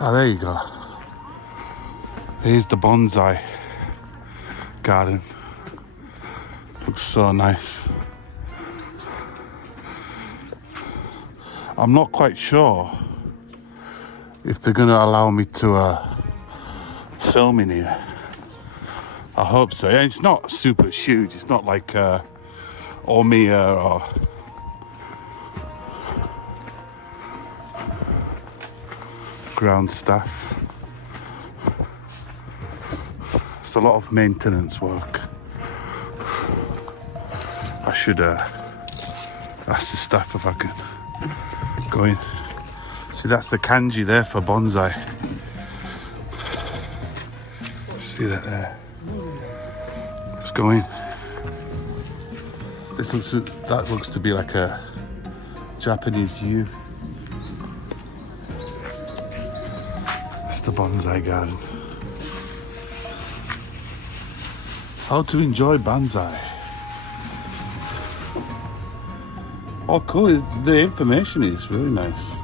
Oh, there you go. Here's the Bonsai Garden. Looks so nice. I'm not quite sure if they're going to allow me to film in here. I hope so. Yeah, it's not super huge. It's not like Omiya or ground staff. It's a lot of maintenance work. I should ask the staff if I can go in. See, that's the kanji there for bonsai. See that there? Let's go in. That looks to be like a Japanese yew. It's the Bonsai Garden. How to enjoy bonsai. Oh, cool. The information is really nice.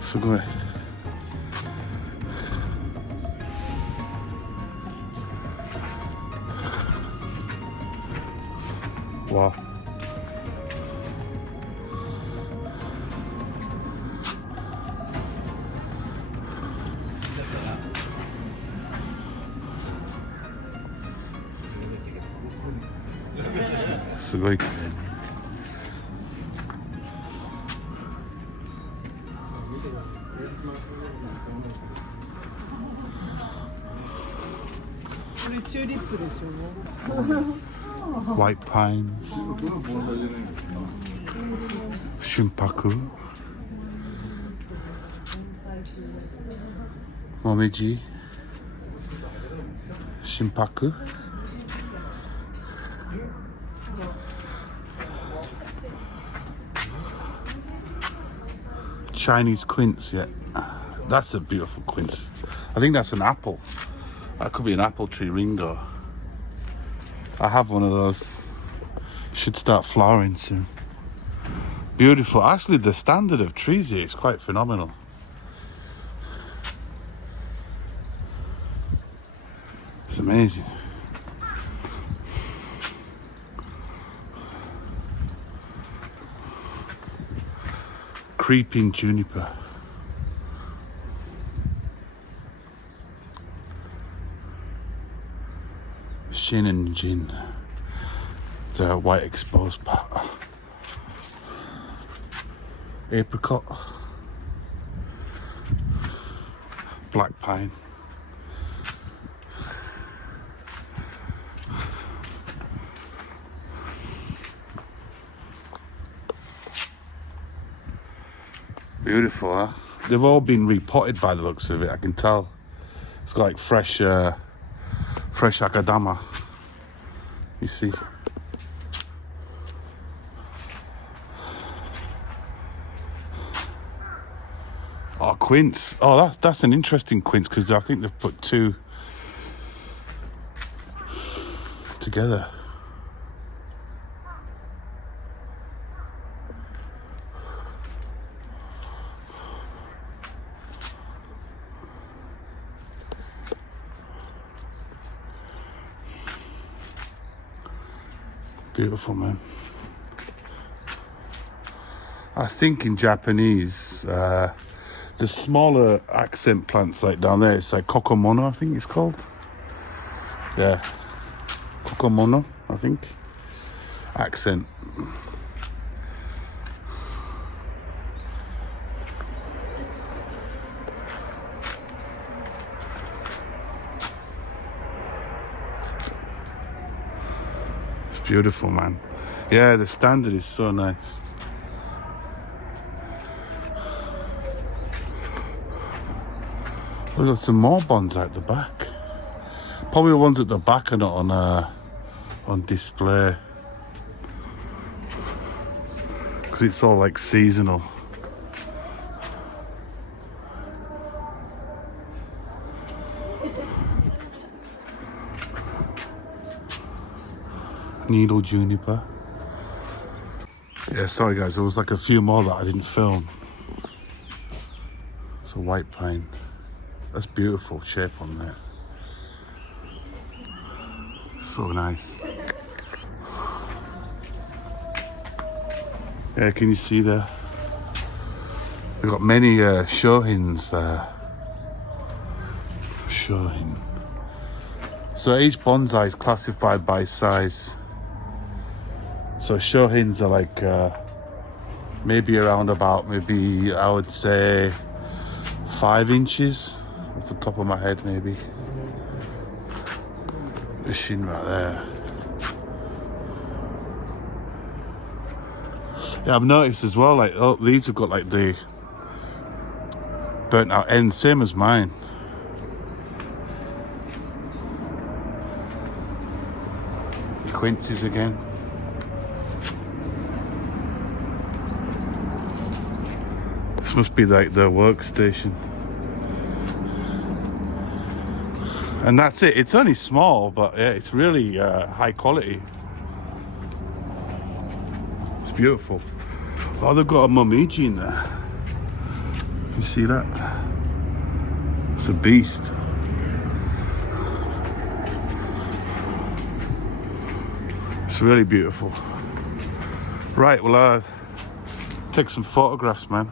So good. Wow. So good. White pines, Shunpaku, Momiji, Shinpaku, Chinese quince. Yeah, that's a beautiful quince. I think that's an apple. That could be an apple tree, Ringo. I have one of those. Should start flowering soon. Beautiful. Actually, the standard of trees here is quite phenomenal. It's amazing. Creeping juniper. Shin and Jin, the white exposed part. Apricot, black pine. Beautiful, huh? They've all been repotted by the looks of it, I can tell. It's got like fresh akadama. You see. Oh, quince. Oh, that's an interesting quince because I think they've put two together. Beautiful, man. I think in Japanese, the smaller accent plants like down there, it's like kokomono, I think it's called. Yeah, kokomono, I think. Accent. It's beautiful, man. Yeah, the standard is so nice. We've got some more bonsai at the back. Probably the ones at the back are not on display. Because it's all like seasonal. Needle juniper. Yeah, sorry guys, there was like a few more that I didn't film. It's a white pine. That's beautiful shape on there. So nice. Yeah, can you see there? They've got many shohins there. Shohin. So each bonsai is classified by size. So shohins are like maybe around about, maybe I would say 5 inches off the top of my head, maybe. The shin right there. Yeah, I've noticed as well, like, oh, these have got like the burnt out end, same as mine. Quinces again. This must be like their workstation. And that's it. It's only small, but yeah, it's really high quality. It's beautiful. Oh, they've got a momiji in there. You see that? It's a beast. It's really beautiful. Right, well, take some photographs, man.